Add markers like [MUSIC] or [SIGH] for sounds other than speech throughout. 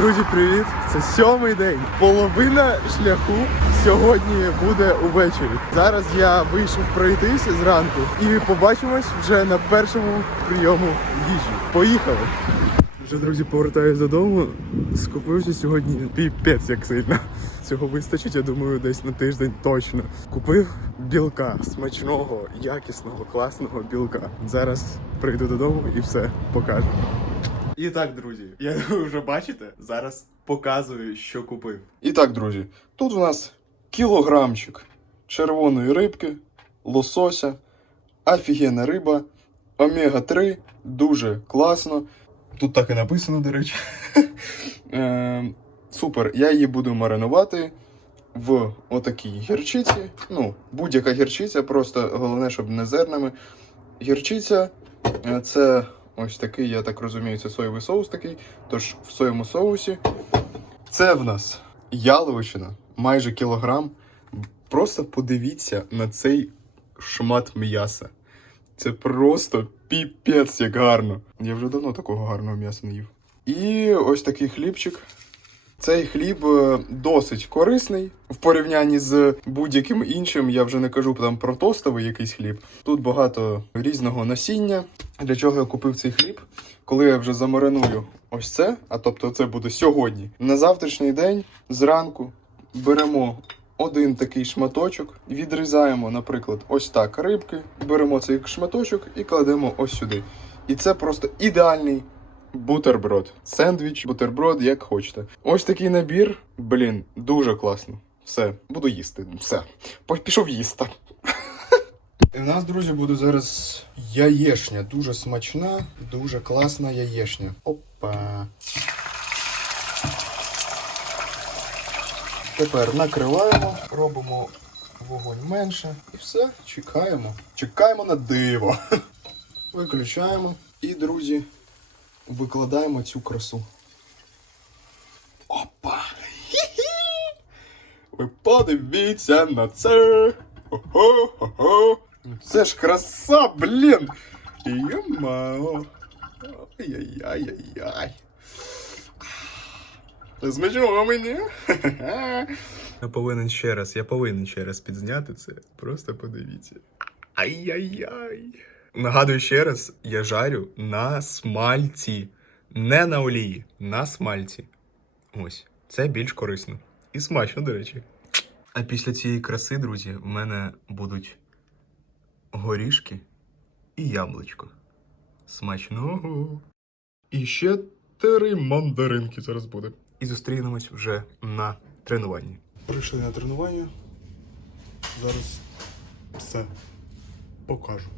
Друзі, привіт! Це сьомий день. Половина шляху сьогодні буде увечері. Зараз я вийшов пройтись зранку і побачимось вже на першому прийому їжі. Поїхали! Вже друзі, повертаюсь додому. Скупився сьогодні піпець як сильно. Цього вистачить, я думаю, десь на тиждень точно. Купив білка смачного, якісного, класного білка. Зараз прийду додому і все покажу. І так, друзі, я вже бачите, зараз показую, що купив. І так, друзі, тут у нас кілограмчик червоної рибки, лосося, офігенна риба, омега-3, дуже класно. Тут так і написано, до речі. [LAUGHS] Е, Супер, я її буду маринувати в отакій гірчиці. Ну, будь-яка гірчиця, просто головне, щоб не зернами. Гірчиця е, це ось такий, я так розумію, це соєвий соус такий. Тож в соєвому соусі. Це в нас яловичина, майже кілограм. Просто подивіться на цей шмат м'яса. Це просто піпець як гарно. Я вже давно такого гарного м'яса не їв. І ось такий хлібчик. Цей хліб е, досить корисний в порівнянні з будь-яким іншим. Я вже не кажу там про тостовий якийсь хліб. Тут багато різного насіння. Для чого я купив цей хліб? Коли я вже замариную ось це, а тобто це буде сьогодні. На завтрашній день зранку беремо один такий шматочок, відрізаємо, наприклад, ось так рибки, беремо цей шматочок і кладемо ось сюди. І це просто ідеальний бутерброд. Сендвіч, бутерброд, як хочете. Ось такий набір. Блін, дуже класно. Все, буду їсти. Все. Пішов їсти. [LAUGHS] І в нас, друзі, буде зараз яєшня. Дуже смачна, дуже класна яєшня. Опа. Тепер накриваємо, робимо вогонь менше і все, чекаємо. Чекаємо на диво. [LAUGHS] Виключаємо. І, друзі, викладаємо цю красу. Опа! Ви подивіться на це! Хо-хо-хо-хо! Це ж краса, блін! Йо-мао! Ай-яй-яй-яй-яй! Змачного мені! Я повинен ще раз, я повинен ще раз підзняти це. Просто подивіться. Ай-яй-яй. Нагадую ще раз, я жарю на смальці. Не на олії, на смальці. Ось, це більш корисно. І смачно, до речі. А після цієї краси, друзі, в мене будуть горішки і яблучко. Смачного. І ще три мандаринки зараз буде. І зустрінемось вже на тренуванні. Прийшли на тренування. Зараз все покажу.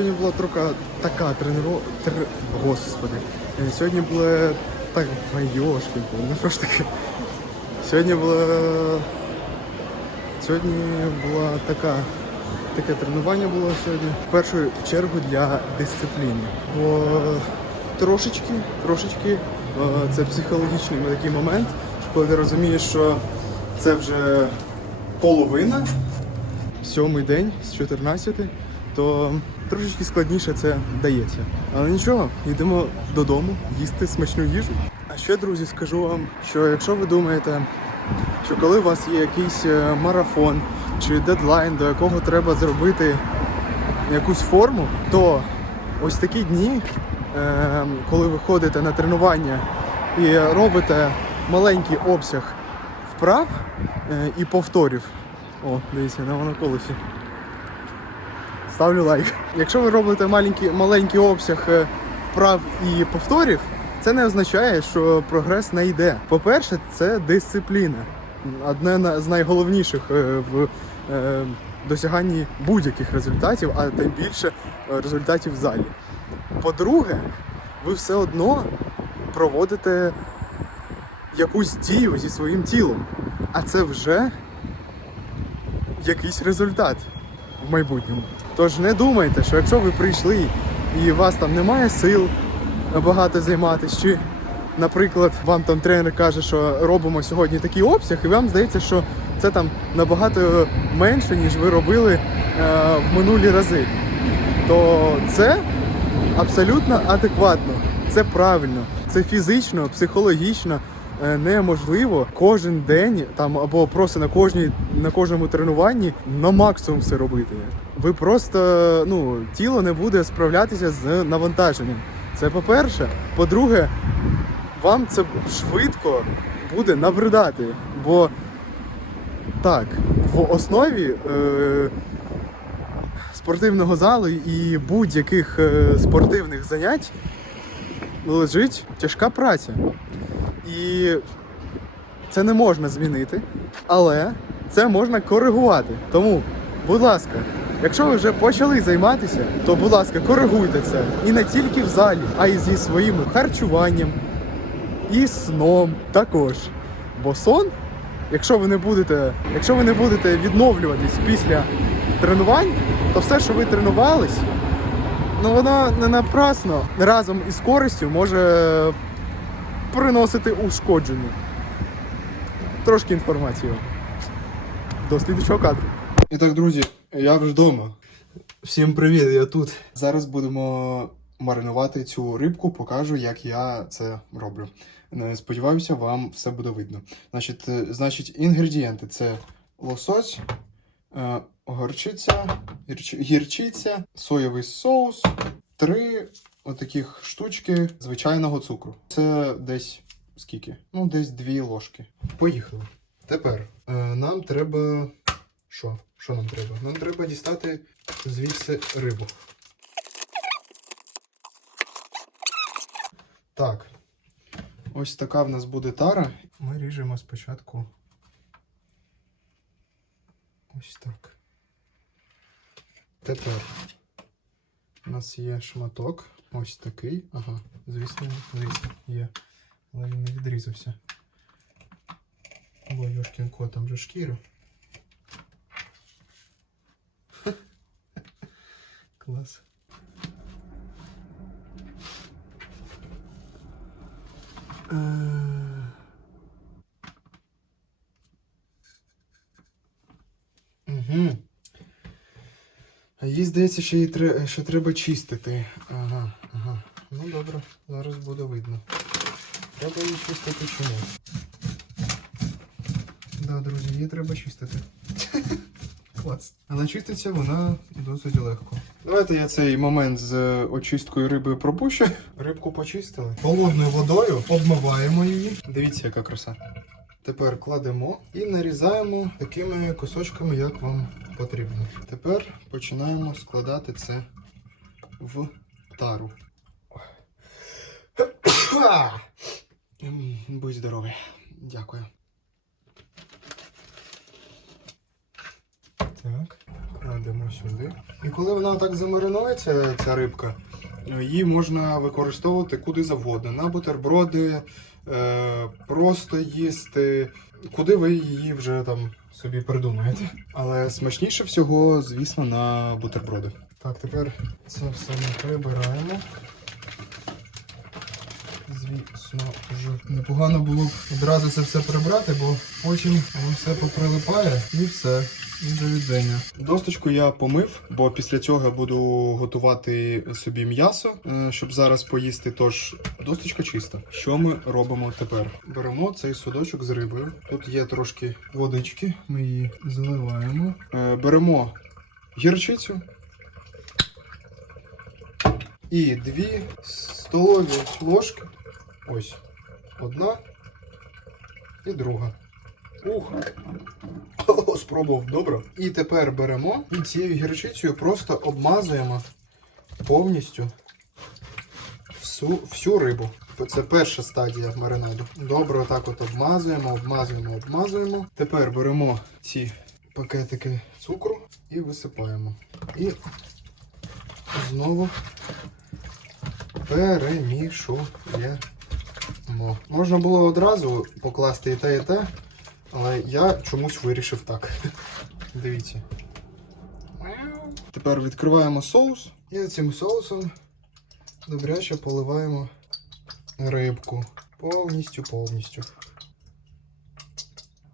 Сьогодні була трохи така тренування. Тр... Господи. Е, Сьогодні була так майошки, ну що ж таке. Сьогодні була. Сьогодні була така. Таке тренування було сьогодні. В першу чергу для дисципліни. Бо трошечки, трошечки е, це психологічний такий момент, коли ти розумієш, що це вже половина, сьомий день з 14, то трошечки складніше це дається. Але нічого, йдемо додому їсти смачну їжу. А ще, друзі, скажу вам, що якщо ви думаєте, що коли у вас є якийсь е, марафон чи дедлайн, до якого треба зробити якусь форму, то ось такі дні, е, коли ви ходите на тренування і робите маленький обсяг вправ е, і повторів. О, дивіться, на моноколесі. Ставлю лайк. Якщо ви робите маленький, маленький обсяг е, вправ і повторів, це не означає, що прогрес не йде. По-перше, це дисципліна. Одне з найголовніших е, в е, досяганні будь-яких результатів, а тим більше результатів в залі. По-друге, ви все одно проводите якусь дію зі своїм тілом, а це вже якийсь результат в майбутньому. Тож не думайте, що якщо ви прийшли і у вас там немає сил багато займатися, чи, наприклад, вам там тренер каже, що робимо сьогодні такий обсяг, і вам здається, що це там набагато менше, ніж ви робили е, в минулі рази, то це абсолютно адекватно, це правильно, це фізично, психологічно. Е, Неможливо кожен день там або просто на кожній на кожному тренуванні на максимум все робити. Ви просто ну тіло не буде справлятися з навантаженням. Це по-перше. По-друге, вам це швидко буде набридати. Бо так, в основі е, спортивного залу і будь-яких е, спортивних занять лежить тяжка праця. І це не можна змінити, але це можна коригувати. Тому, будь ласка, якщо ви вже почали займатися, то будь ласка, коригуйте це. І не тільки в залі, а й зі своїм харчуванням і сном також. Бо сон, якщо ви не будете, якщо ви не будете відновлюватись після тренувань, то все, що ви тренувались, ну воно не напрасно разом із користю може приносити ушкодження. Трошки інформації. До слідчого кадру. І так, друзі, я вже вдома. Всім привіт, я тут. Зараз будемо маринувати цю рибку, покажу, як я це роблю. Е, Сподіваюся, вам все буде видно. Значить, е, значить інгредієнти це лосось, е, горчиця, гірчиця, соєвий соус, три отаких штучки звичайного цукру. Це десь скільки? Ну, десь дві ложки. Поїхали. Тепер е, нам треба. Що? Що нам треба? Нам треба дістати звідси рибу. Так. Ось така в нас буде тара. Ми ріжемо спочатку. Ось так. Тепер у нас є шматок. Ось такий. Ага, звісно, звісно, є. Але він не відрізався. Ой, Йошкін кот, там же шкіра. [LAUGHS] Клас. Е, Угу. А їй здається, що її тре- що треба чистити. Ага, ага. Ну добре, зараз буде видно. Треба її чистити чи ні? Да, друзі, її треба чистити. [LAUGHS] Клас. Але чиститься вона досить легко. Давайте я цей момент з очисткою риби пропущу. Рибку почистили. Холодною водою обмиваємо її. Дивіться, яка краса. Тепер кладемо і нарізаємо такими кусочками, як вам потрібно. Тепер починаємо складати це в тару. Будь здоровий. Дякую. Так, кладемо. сюди. І коли вона так замаринується, ця рибка, її можна використовувати куди завгодно. На бутерброди, е, просто їсти, куди ви її вже там собі придумаєте. Але смачніше всього, звісно, на бутерброди. Так, тепер це все ми прибираємо. Ж, непогано було б одразу це все прибрати, бо потім воно все поприлипає і все. І до відзення. Досточку я помив, бо після цього я буду готувати собі м'ясо, е, щоб зараз поїсти. Тож досточка чиста. Що ми робимо тепер? Беремо цей судочок з рибою. Тут є трошки водички, ми її заливаємо. Е, Беремо гірчицю. І дві столові ложки. Ось. Одна і друга. Ух. [LAUGHS] Спробував добре. І тепер беремо і цією гірчицею просто обмазуємо повністю всю, всю рибу. Це перша стадія маринаду. Добре, отак от обмазуємо, обмазуємо, обмазуємо. Тепер беремо ці пакетики цукру і висипаємо. І знову перемішуємо. Можна було одразу покласти і те, і те, але я чомусь вирішив так. [LAUGHS] Дивіться. Тепер відкриваємо соус і цим соусом добряче поливаємо рибку. Повністю, повністю.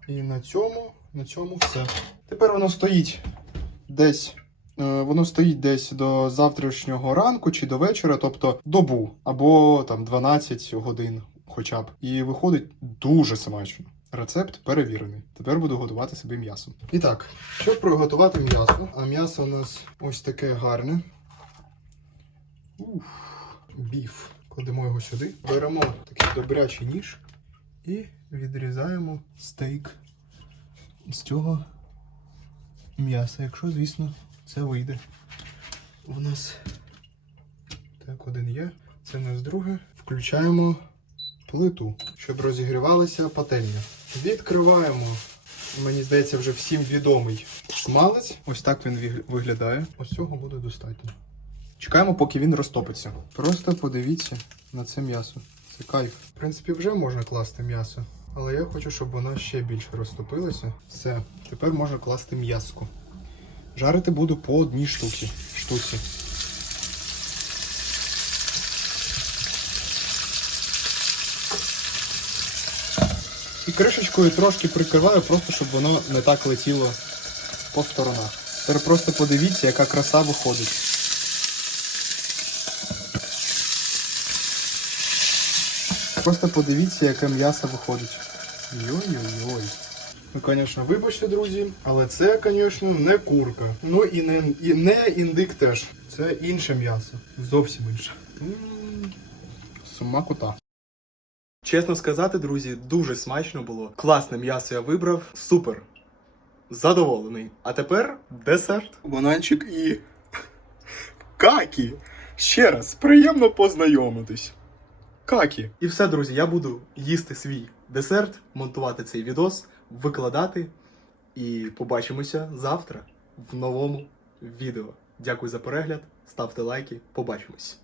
І на цьому, на цьому все. Тепер воно стоїть десь. е, Воно стоїть десь до завтрашнього ранку чи до вечора, тобто добу або там 12 годин хоча б. І виходить дуже смачно. Рецепт перевірений. Тепер буду готувати собі м'ясо. І так, щоб приготувати м'ясо, а м'ясо у нас ось таке гарне. Уф, біф. Кладемо його сюди. Беремо такий добрячий ніж і відрізаємо стейк з цього м'яса, якщо, звісно, це вийде. У нас так, один є. Це у нас друге. Включаємо плиту, щоб розігрівалася пательня. Відкриваємо, мені здається, вже всім відомий смалець. Ось так він виглядає. Ось цього буде достатньо. Чекаємо, поки він розтопиться. Просто подивіться на це м'ясо. Це кайф. В принципі, вже можна класти м'ясо. Але я хочу, щоб воно ще більше розтопилося. Все, тепер можна класти м'яско. Жарити буду по одній штуці. штуці. І кришечкою трошки прикриваю, просто щоб воно не так летіло по сторонах. Тепер просто подивіться, яка краса виходить. Просто подивіться, яке м'ясо виходить. Йой-йой-йой. Ну, звісно, вибачте, друзі, але це, звісно, не курка. Ну і не, і не індик теж. Це інше м'ясо. Зовсім інше. М, Смакота. Чесно сказати, друзі, дуже смачно було. Класне м'ясо я вибрав. Супер. Задоволений. А тепер десерт. Бананчик і какі. Ще раз, приємно познайомитись. Какі. І все, друзі, я буду їсти свій десерт, монтувати цей відос, викладати. І побачимося завтра в новому відео. Дякую за перегляд, ставте лайки, побачимось.